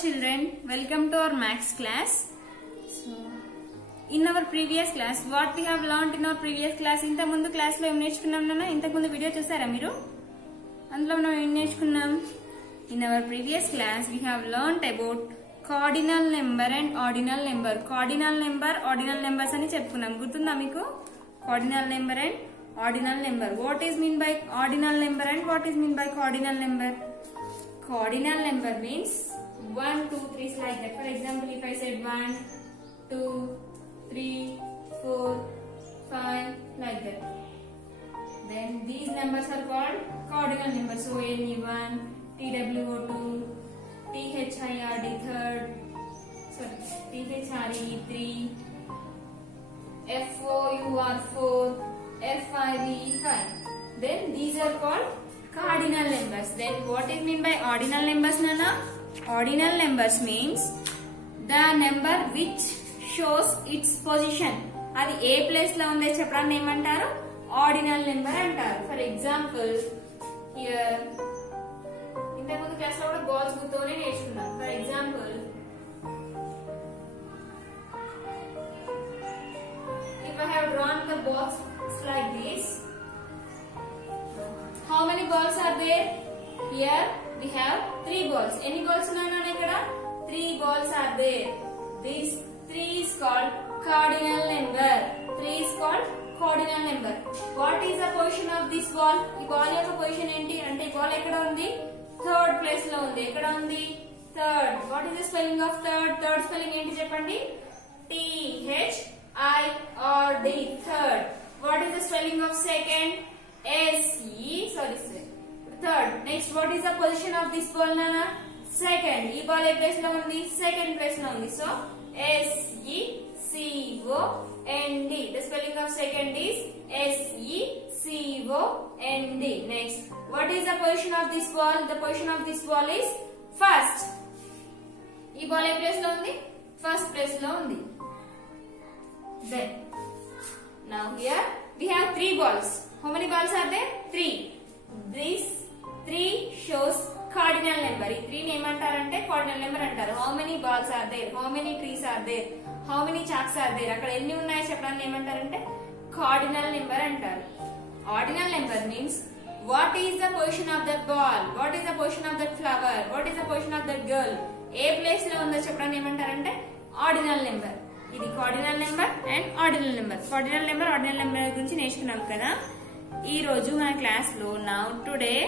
children, welcome to our maths class. So, in our previous class, what we have learnt in our previous class, ఇంత ముందు క్లాస్ లో ఏం నేర్చుకున్నాం నాన్న? ఇంతకు ముందు వీడియో చూసారా మీరు? అందులో మనం ఏం నేర్చుకున్నాం? In our previous class, we have learnt about cardinal number and ordinal number. Cardinal number, ordinal numbers అని చెప్పుకున్నాం. గుర్తుందా మీకు? Cardinal number and ordinal number. What is mean by ordinal number and what is mean by cardinal number? Cardinal number means 1, 2, 3 like that. For example, if I said 1, 2, 3, 4, 5 like that, then these numbers are called cardinal numbers. So NE1, TWO2, THIRD third, sorry, THRE3, FOUR 4, FIVE 5. Then these are called cardinal numbers. Then what is mean by ordinal numbers, Nana? Ordinal numbers means the number which shows its position. అది ఏ ప్లేస్ లో ఉందో చెప్పడానికి ఏమంటారు? Ordinal number అంటారు. For example here ఇంతకుముందు క్లాస్ లో కూడా బాల్స్ గుర్తునే నేర్చుకున్నాం. For example if I have drawn the box like this, how many balls are there? Here we have 3 balls. Any balls unnana ikkada? 3 balls are there. This 3 is called cardinal number. 3 is called cardinal number. What is the position of this ball? ఈ ball యొక్క పొజిషన్ ఏంటి అంటే ఈ ball ఎక్కడ ఉంది? Third place లో ఉంది. ఎక్కడ ఉంది? Third. What is the spelling of third? Third spelling ఏంటి చెప్పండి? THIRD third. What is the spelling of second? Third. Next, what is the position of this ball, Nana? Second. ఈ ball ఏ ప్లేస్ లో ఉంది? సెకండ్ ప్లేస్ లో ఉంది. So SECOND. The spelling of second is SECOND. Next, what is the position of this ball? The position of this ball is first. ఈ ball ఏ ప్లేస్ లో ఉంది? First place లో ఉంది. Then now here we have 3 balls. How many balls are there? 3. This 3 shows cardinal number. ఈ 3 ని ఏమంటారంటే cardinal number అంటారు. How many balls are there? How many trees are there? How many chalks are there? అక్కడ ఎన్ని ఉన్నాయో చెప్పడానికి ఏమంటారంటే cardinal number అంటారు. Ordinal number means what is the position of that ball? What is the position of that flower? What is the position of that girl? ఏ ప్లేస్ లో ఉందో చెప్పడానికి ఏమంటారంటే ordinal number. ఇది cardinal number and ordinal number. Cardinal number, ordinal number గురించి నేర్చుకున్నాం కదా. ఈ రోజు మన క్లాస్ లో now today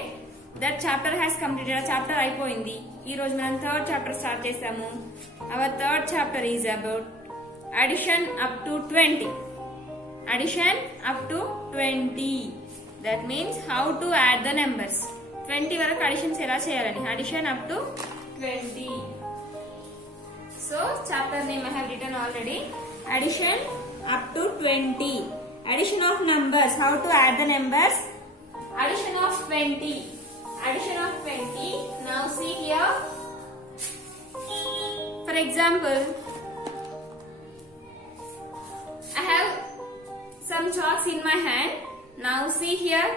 that chapter has completed. Chapter అయిపోయింది. ఈ రోజు మనం థర్డ్ చాప్టర్ స్టార్ట్ చేసాము. Our third chapter is about addition up to 20. Addition up to 20. That means how to add the numbers. 20 వరకు అడిషన్స్ ఎలా చేయాలని. Addition up to 20. So chapter name I have written already. Addition up to 20. Addition of numbers. How to add the numbers. Addition of 20. Addition of 20. Now see here. For example, I have some chalks in my hand. Now see here.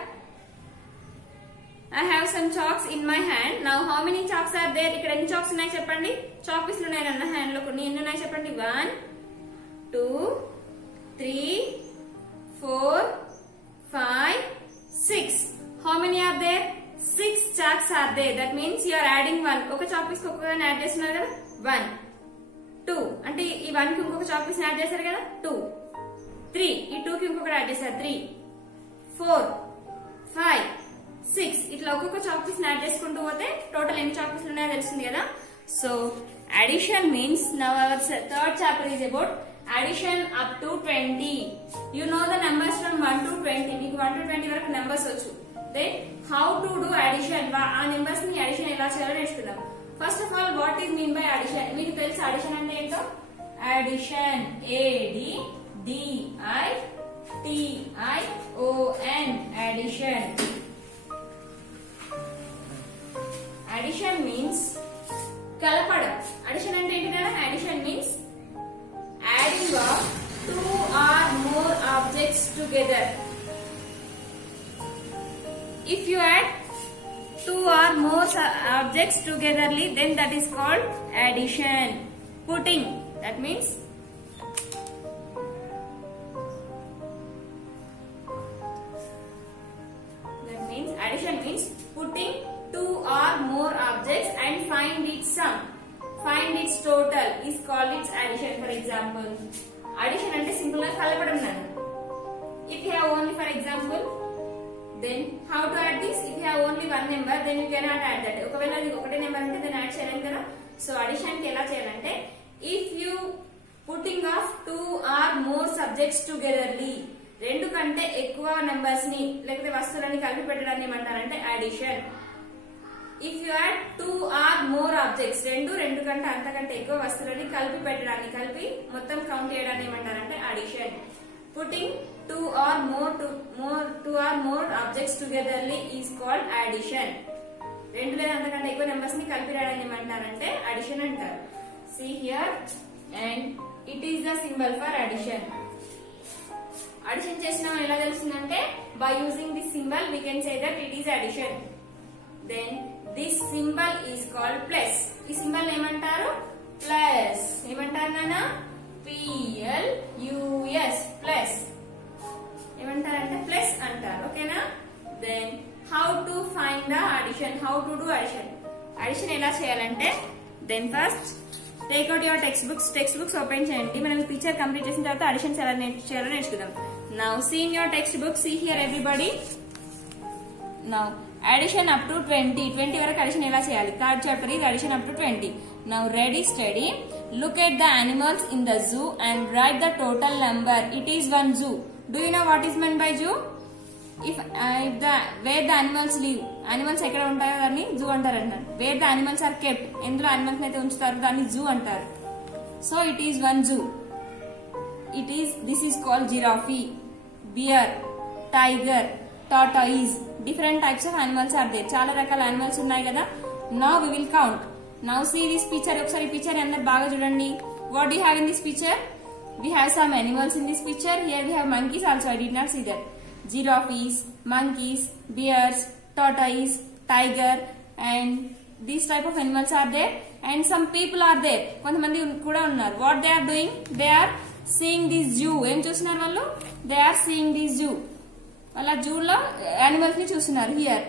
I have some chalks in my hand. Now how many chalks are there? ఇక్కడ ఎన్ని chalks ఉన్నాయి చెప్పండి. చాక్ పీసులు ఉన్నాయి నా హ్యాండ్ లో. కొన్ని ఎన్ని ఉన్నాయి చెప్పండి. 1 2 3 4 5 6. How many are there? 6 chalks are there. That means you are adding 1. ఒక చాక్ పీస్ కి ఒక్కొక్కగా యాడ్ చేస్తున్నారు కదా. 1 2 అంటే ఈ 1 కి ఇంకొక చాక్ పీస్ యాడ్ చేశారు కదా. 2 3 ఈ 2 కి ఇంకొకటి యాడ్ చేశారు. 3 4 5 6 ఇట్లా ఒక్కొక్క చాక్ పీస్ యాడ్ చేసుకుంటూ పోతే టోటల్ ఎన్ని చాక్ పీసులు ఉన్నాయో తెలుస్తుంది కదా. So addition means now our third chapter is about addition up to 20. You know the numbers from 1 to 20. మీకు 1 to 20 వరకు numbers వచ్చు. Then how to do addition? ఆ numbers ని addition ఎలా చేయాలో నేర్చుకుందాం. First of all, what is mean by addition? మీకు తెలుసు addition అంటే ఏంటో? Addition, ADDITION. Addition. Addition means కలపడం. అడిషన్ అంటే ఏంటి కదా? Addition means adding of 2 or more objects together. If you add two or more objects togetherly, then that is called addition. Putting, that means addition means putting two or more objects and find its sum, find its total is called its addition. For example, addition ante simple ga కలపడం nanu. If you have only, for example, then how to add this? If you have only one number, then you cannot add that. ఒకవేళ నీకు ఒకటే నెంబర్ అంటే then add చేయలేం కదా. So addition కి ఎలా చేయాలంటే, if you putting of two or more subjects togetherly, రెండు కంటే ఎక్కువ నెంబర్స్ ని లేకపోతే వస్తువులని కలిపి పెట్టడాన్ని ఏమంటారంటే addition. If you add two or more objects, రెండు కంటే అంతకంటే ఎక్కువ వస్తువులని కలిపి పెట్టడాన్ని, కలిపి మొత్తం కౌంట్ చేయడాన్ని ఏమంటారంటే addition. Putting two or more objects togetherly is called addition. రెండు లేదా అంతకంటే ఎక్కువ నెంబర్స్ ని కలిపి రాయడాన్ని ఏమంటారంటే అడిషన్ అంటారు. See here, and it is the symbol for addition. Addition చేసిన ఎలా తెలుస్తుందంటే, by using this symbol we can say that it is addition. Then this symbol is called plus. ఈ సింబల్ ఏమంటారు? ప్లస్. ఏమంటారు నాన్న? PLUS, plus. ఏమంటారంటే plus అంటారు. ఓకేనా? Then how to find the addition, how to do addition. Addition ఎలా చేయాలంటే, then first take out your text books open చేయండి. మనం పిక్చర్ కంప్లీట్ చేసిన తర్వాత అడిషన్స్ ఎలా చేయాలో నేర్చుకుందాం. Now see in your text book, see here everybody. Now addition up to 20 వరకు అడిషన్ ఎలా చేయాలి? థర్డ్ చాప్టర్ ఇది, addition up to 20. Now ready, study. Look at the animals in the zoo and write the total number. It is one zoo. Do you know what is meant by zoo? Where the animals live, animals ఎక్కడ ఉంటాయో దాన్ని జూ అంటారు అన్నారు. Where the animals are kept, ఎందులో animals అయితే ఉంచుతారో దాన్ని జూ అంటారు. So it is one zoo. This is called giraffe, bear, tiger, tortoise. Different types of animals are there. చాలా రకాల animals ఉన్నాయి కదా. Now we will count. Now see this picture. ఒకసారి ఈ పిక్చర్ అందరు బాగా చూడండి. What do you have in this picture? We have some animals in this picture. Here we have monkeys also. I did not see that. Giraffes, monkeys, bears, tortoise, tiger, and these type of animals are there. And some people are there. కొంతమంది కూడా ఉన్నారు. What they are doing? They are seeing this zoo. ఏం చూస్తున్నారు వాళ్ళు? They are seeing this zoo. వాళ్ళ జూ లో animals ని చూస్తున్నారు. Here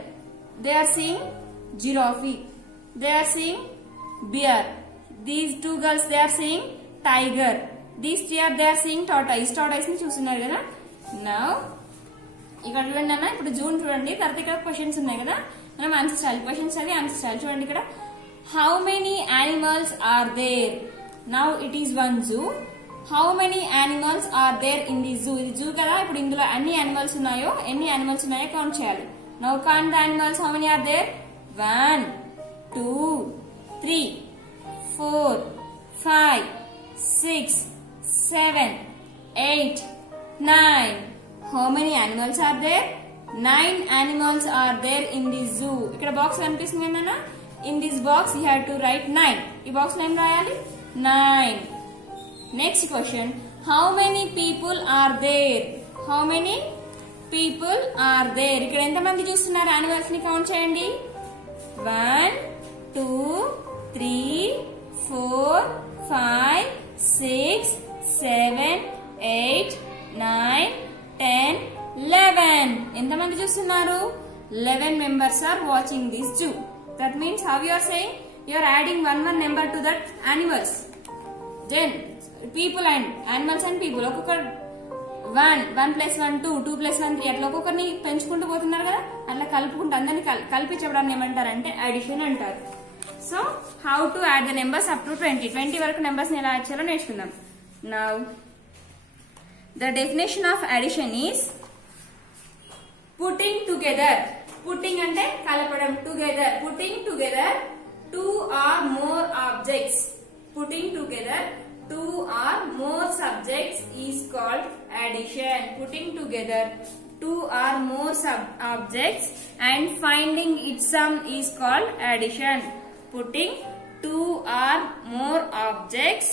they are seeing giraffe. They are seeing bear. These two girls, they are seeing tiger. These three are, they are seeing tortoise ని చూస్తున్నారు కదా. Now ఇక్కడ చూడండి అన్న, ఇప్పుడు జూన్ చూడండి, తర్వాత ఇక్కడ క్వశ్చన్స్ ఉన్నాయి కదా, మనం ఆన్సర్ చేయాలి. క్వశ్చన్స్ అది ఆన్సర్ చేయాలి. చూడండి ఇక్కడ, how many animals are there? Now it is one zoo. How many animals are there in the zoo? ఇది జూ కదా, ఇప్పుడు ఇందులో ఎన్ని యానిమల్స్ ఉన్నాయో కౌంట్ చేయాలి. Now count the animals. How many are there? 1 2 3 4 5 6 7 8 9. How many animals are there? 9 animals are there in this zoo. ఇక్కడ బాక్స్ కనిపిస్తుంది కదా. In this box you have to write 9. ఈ బాక్స్ లో ఏం రాయాలి? 9. Next question. How many people are there? How many people are there? ఇక్కడ ఎంత మంది చూస్తున్నారు? యానిమల్స్ ని కౌంట్ చేయండి. 1 2 3 4 5 6 7 8 9 10 11. ఎంత మంది చూస్తున్నారు? 11 members are watching this zoo. That means how you are saying? You are adding one number to that animals. Then people and animals and people. ఒక్కొక్కరు 1 plus 1 2 2 plus 1 3 అట్లా ఒక్కొక్కరిని పెంచుకుంటూ పోతున్నారు కదా, అట్లా కలుపుకుంటూ అందరినీ కలిపి చెప్పడాన్ని ఏమంటారంటే అడిషన్ అంటారు. So how to add the numbers up to 20 వరకు నెంబర్స్ ని ఎలా యాడ్ చేయాలో నేర్చుకుందాం. Now the definition of addition is putting together. Putting ante kalapadam, together. Putting together two or more objects. Putting together two or more subjects is called addition. Putting together two or more objects and finding its sum is called addition. Putting two or more objects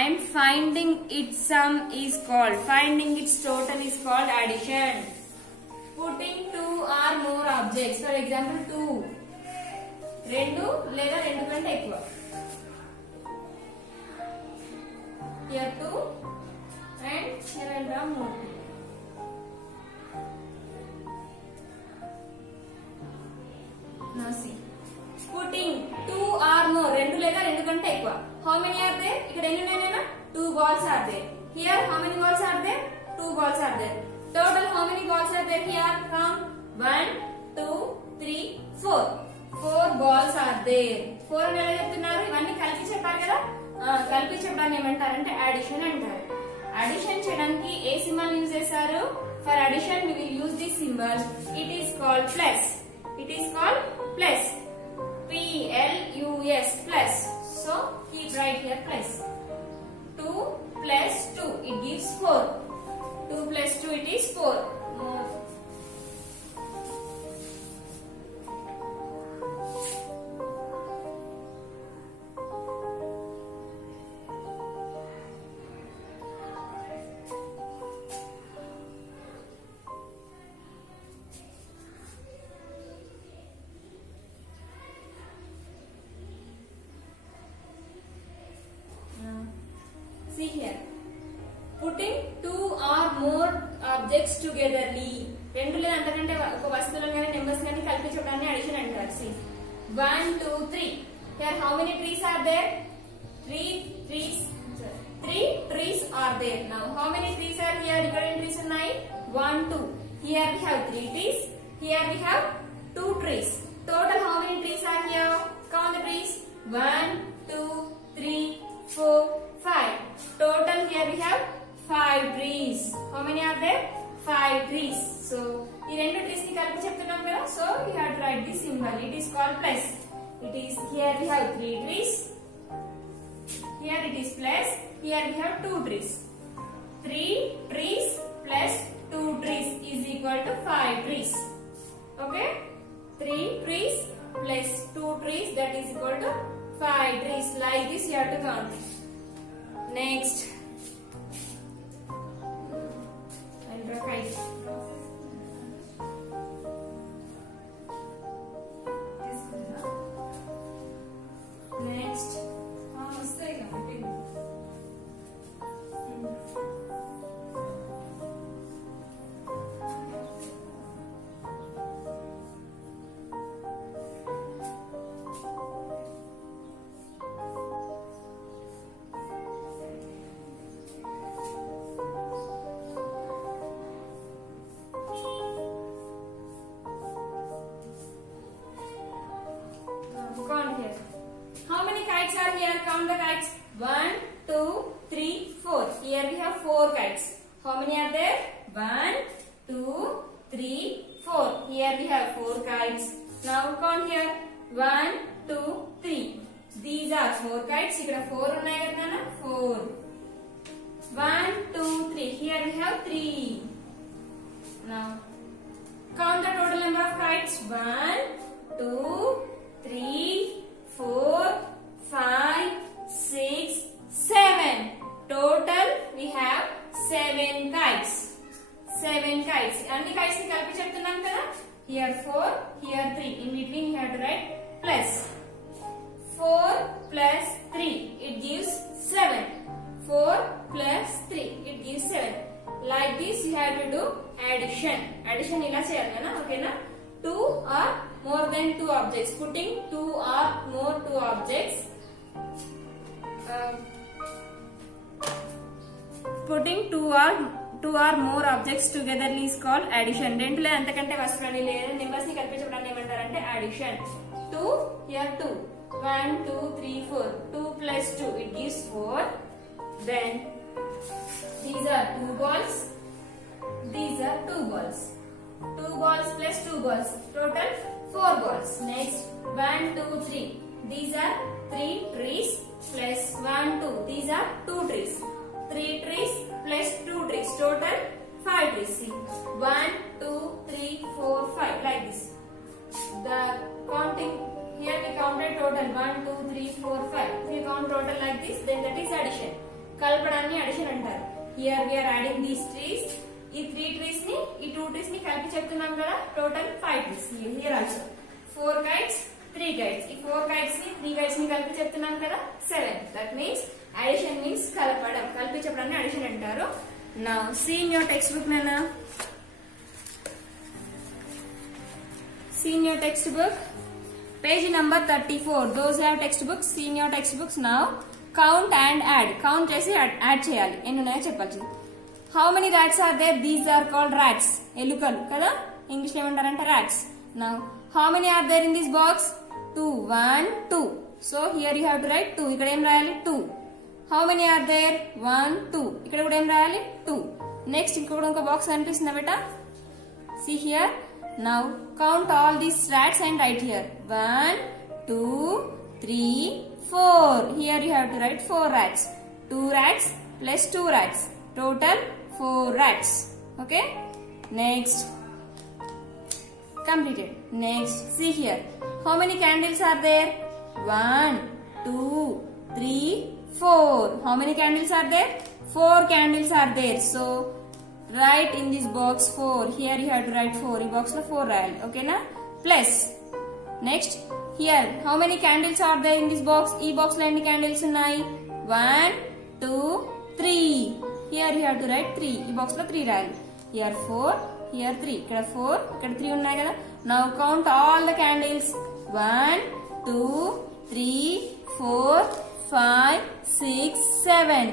and finding its sum is called, finding its total is called addition. Putting two or more objects, for example 2, రెండు లేదా రెండు కంటే ఎక్కువ. Here 2 and here I draw more. Now see. Putting 2 or more, రెండు లేదా రెండు కంటే ఎక్కువ. How many are there? ఇక్కడ ఎన్ని ఉన్నాయనా? 2 balls are there. Here how many balls are there? 2 balls are there. Total how many balls are there here? Count. 1, 2, 3, 4. 4 balls are there. 4 అని ఎలా చెప్తున్నారు? ఇవన్నీ కలిపి చెప్పారు కదా. కలిపి చెప్పడాన్ని ఏమంటారంటే అడిషన్ అంటారు. అడిషన్ చేయడానికి ఏ సింబల్ యూజ్ చేశారు? For addition we will use this symbol. It is called plus. It is called plus. P-L-U-S, plus. So keep right here plus. 2 plus 2, it gives 4. 2 plus 2, it is 4. More. See here. Putting 2 or more objects togetherly. రెండు లేదా అంతకంటే ఒక వస్తువులను గాని నెంబర్స్ గాని కలిపి చెప్పడాన్ని addition అంటారు. See. 1, 2, 3. Here how many trees are there? 3 trees are there. Now how many trees are here? ఇక్కడ ఎన్ని trees ఉన్నాయి? 1, 2. Here we have 3 trees. Here we have 2 trees. Total how many trees are here? Count the trees. 1, 2, 3, 4, 5. Total here we have 5 trees. How many are there? 5 trees. So ఈ రెండు trees ని కలిపి చెప్తున్నాం కదా. So we have to write this symbol. It is called plus. It is here we have 3 trees. Here it is plus. Here we have 2 trees. 3 trees plus 2 trees is equal to 5 trees. Okay? 3 trees plus 2 trees, that is equal to 5 trees. Like this you have to count. Next, I'll draw kite. Next, count here. How many kites are here? Count the kites. 1, 2, 3, 4. Here we have 4 kites. How many are there? 1, 2, 3, 4. Here we have 4 kites. Now count here. 1, 2, 3. These are 4 kites. Ikkada 4 unnai kada nana? 4. 1, 2, 3. Here we have 3. Now count the total number of kites. 1, 2, 3, 4, 5, 6, 7. Total we have 7 kites. 7 kites. Anni kites ni kalpi cheptunnam kada. Here 4, here 3. In between you have to write plus. 4 plus 3, it gives 7. 4 plus 3, it gives 7. Like this you have to do addition. Addition ila cheyali na, okay na? 2 or more than 2 objects. Putting 2 or more 2 objects. Putting 2 or more objects together is called addition. రెండు లేదా అంతకంటే వస్తువులని లేదా నెంబర్స్ ని కలిపి చెప్పడాన్ని ఏమంటారంటే addition. 2, here 2. 1, 2, 3, 4. 2 plus 2, it gives 4. Then these are 2 balls. These are 2 balls. 2 balls plus 2 balls. Total 4 balls. Next, 1, 2, 3. These are 3 trees plus 1, 2. These are 2 trees. 3 trees plus 2 trees. Total 5 trees. See, 1, 2, 3, 4, 5. Like this. The counting here we counted total 1, 2, 3, 4, 5. If you count total like this, then that is addition. Kalpadanni addition antaru. Here we are adding these trees. ఈ 3 trees ని ఈ 2 trees ని కలిపి చెప్తున్నాం కదా. టోటల్ 5 trees. Here also 4 kites 3 kites. ఈ 4 kites ని 3 kites ని కలిపి చెప్తున్నాం కదా 7. దట్ మీన్స్ అడిషన్ మీన్స్ కలపడం. కలిపి చెప్పడాన్ని అడిషన్ అంటారు. Now see in your text book నాన్న. See in your textbook, page number 34. Those who have textbooks, see in your textbooks now. Count and add. Count చేసి add చేయాలి. ఎన్ని ఉన్నాయో చెప్పాలి. How many rats are there? These are called rats. ఎలుకలు కదా, ఇంగ్లీష్ ఏమంటారంటే rats. Now, how many are there in this box? 2. 1, 2. So here you have to write 2. ఇక్కడ ఏం రాయాలి? 2. How many are there? 1, 2. ఇక్కడ కూడా ఏం రాయాలి? 2. Next ఇక్కడ ఒక బాక్స్ కనిపిస్తుందా బేటా? See here. Now count all these rats and write here. 1, 2, 3, 4. Here you have to write 4 rats. 2 rats plus 2 rats. Total 4 rats. Okay. Next. Completed. Next. See here. How many candles are there? 1, 2, 3, 4. How many candles are there? 4 candles are there. So write in this box 4. Here you have to write 4. ఈ box లో 4 రాయాలి. Okay na? Plus. Next. Here. How many candles are there in this box? ఈ box లో ఎన్ని candles ఉన్నాయి? 1, 2, 3. Here you have to write 3. ఈ box లో 3 రాయాలి. Here 4. Here 3. ఇక్కడ 4. ఇక్కడ 3 ఉన్నాయి కదా. Now count all the candles. 1, 2, 3, 4, 5, 6, 7.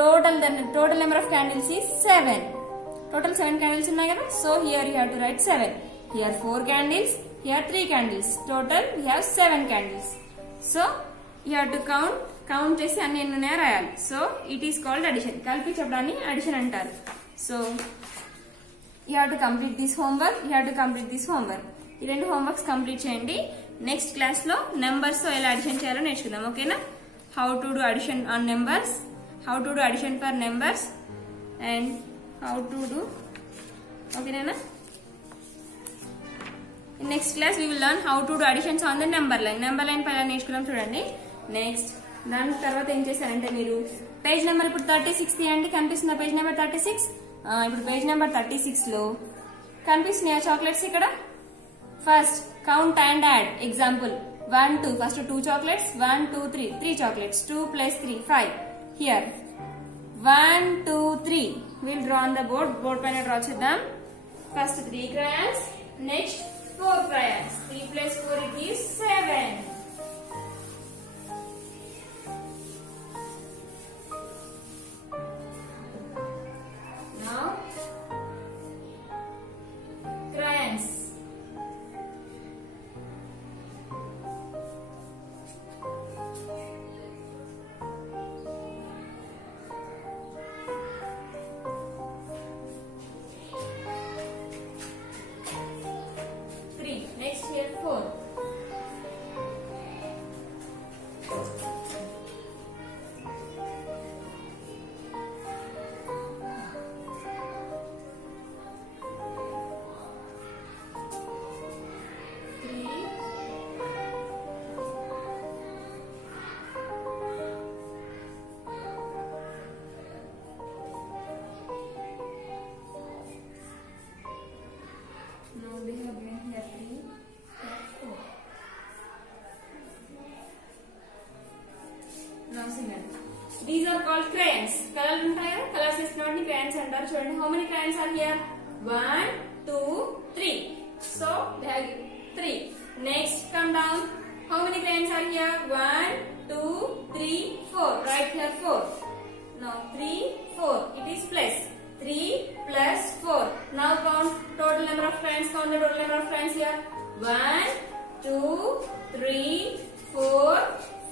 Total number of candles is 7. Total 7 candles ఉన్నాయి కదా. So here you have to write 7. Here 4 candles. Here 3 candles. Total we have 7 candles. So you have to count చేసి అన్ని ఎన్ని ఉన్నాయో రాయాలి. So it is called addition. కలిపి చెప్పడాన్ని addition అంటారు. So you have to complete this homework. You have to complete this homework. ఈ రెండు homeworks కంప్లీట్ చేయండి. నెక్స్ట్ క్లాస్ లో నెంబర్స్ తో ఎలా అడిషన్ చేయాలో నేర్చుకుందాం. ఓకేనా? How to do addition on numbers. How to do addition for numbers. And how to do. Okay Nana? In next class we will learn how to do additions on the number line. Number line పైన నేర్చుకుందాం చూడండి. నెక్స్ట్ దాని తర్వాత ఏం చేశారంటే మీరు page number ఇప్పుడు 36 తీయండి. కనిపిస్తుందా పేజ్ నెంబర్ 36? ఇప్పుడు పేజ్ నెంబర్ 36 లో కనిపిస్తున్నాయా చాక్లెట్స్ ఇక్కడ? First count and add. Example 1, 2. ఫస్ట్ 2 chocolates. 1, 2, 3. 3 chocolates. 2 plus 3, 5. Here 1, 2, 3. We'll draw on the board. Board paina draw cheddam. First 3 crayons. Next 4 crayons. 3 plus 4 it gives 7. Now crayons. Next here 4. Now we have given here 3. Now sing. These are called crayons. Colors ఉంటాయి కదా, కలర్స్ ఇస్తున్నవాటిని crayons అంటారు. చూడండి, how many crayons are here? 1, 2, 3. So they have 3. Next, come down. How many crayons are here? 1, 2, 3, 4. Right here 4. Now 3, 4. It is plus. 3 plus 4. Now count total number of crayons. Count the total number of crayons here. 1, 2, 3, 4,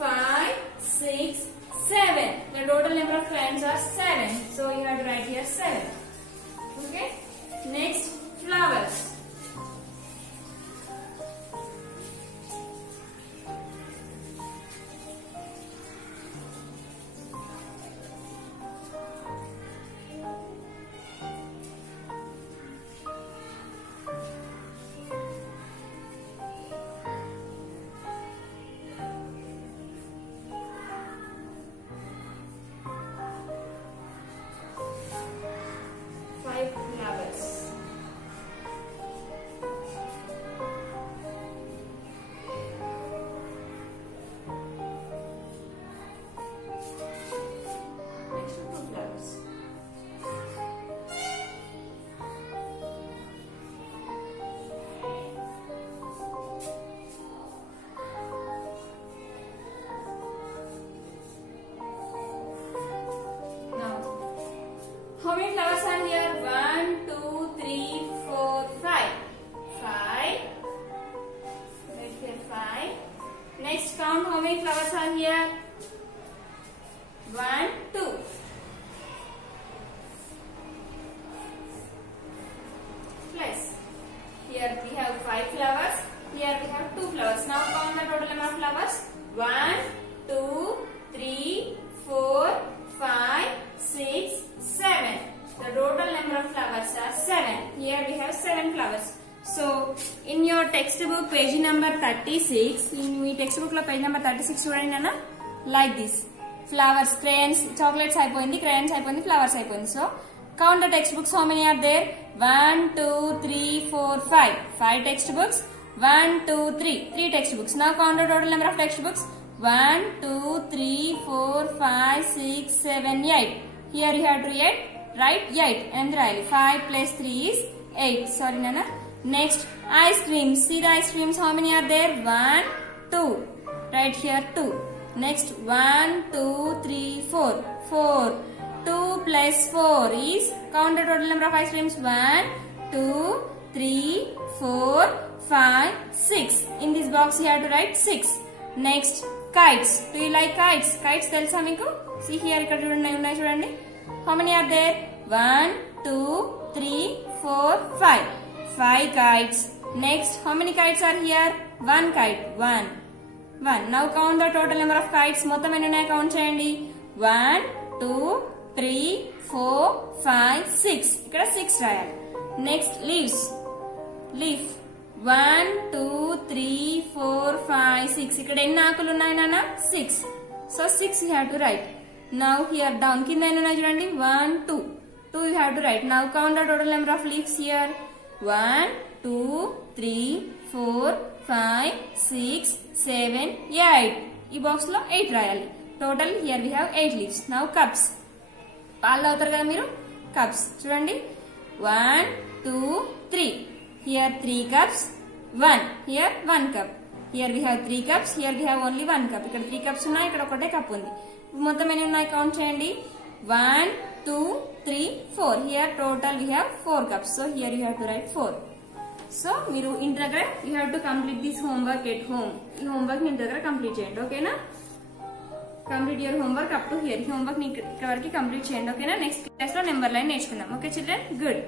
5, 6, 7. The total number of crayons are 7. So you have to write here 7. Okay. Next, flowers. 36. మీ text book లో page number 36 చూడండి నాన్న. Like this flowers, crayons, chocolates అయిపోయింది, crayons అయిపోయింది, flowers అయిపోయింది. So count the text books. How many are there? 1 2 3 4 5. 5 text books. 1 2 3. 3 text books. Now count the total number of text books. 1 2 3 4 5 6 7 8. Here you have to write 8 and write 5 plus 3 is 8. Sorry Nana. Next, ice creams. See the ice creams. How many are there? 1 2. Right here 2. Next 1 2 3 4. 4. 2 plus 4 is, count the total number of ice creams. 1 2 3 4 5 6. In this box you have to write 6. Next, kites. Do you like kites? Kites తెలుసా మీకు? See here, ఇక్కడ ఉన్నాయి చూడండి. How many are there? 1 2 3 4 5. 5 kites. Next, how many kites are here? 1 kite. 1. Now count the total number of kites. మొత్తం ఎన్ని ఉన్నాయి కౌంట్ చేయండి. 1 2 3 4 5 6. ఇక్కడ 6 రాయాలి. Next, leaves. లీఫ్ 1 2 3 4 5 6. ఇక్కడ ఎన్ని ఆకులు ఉన్నాయి నాన్న? 6. సో 6 you have to write. Now here down, కింద ఎన్ని ఉన్నాయి చూడండి. 1 2. 2 you have to write. Now count the total number of leaves here. 1 2 3 4 5 6 7 8. ఈ బాక్స్ లో 8 రాయాలి. Total here we have 8 leaves. Now cups. పాలు అవుతారు కదా మీరు. కప్స్ చూడండి. 1 2 3. Here 3 cups. 1. Here 1 cup. Here we have 3 cups. Here we have only 1 cup. ఇక్కడ 3 cups ఉన్నాయి, ఇక్కడ ఒకటే కప్ ఉంది. మొత్తం ఎన్ని ఉన్నాయి కౌంట్ చేయండి. 1 2 3 4. Here total we have 4 cups. So here you have to write 4. So మీరు ఇంటి దగ్గర you have to complete this homework at home. ఈ homework మీ ఇంటి దగ్గర కంప్లీట్ చేయండి. ఓకేనా? Complete your homework up to hear. ఈ హోంవర్క్ ఇక్కడ వరకు కంప్లీట్ చేయండి. ఓకేనా? నెక్స్ట్ క్లాస్ లో నెంబర్ లైన్ నేర్చుకుందాం. Okay children? గుడ్.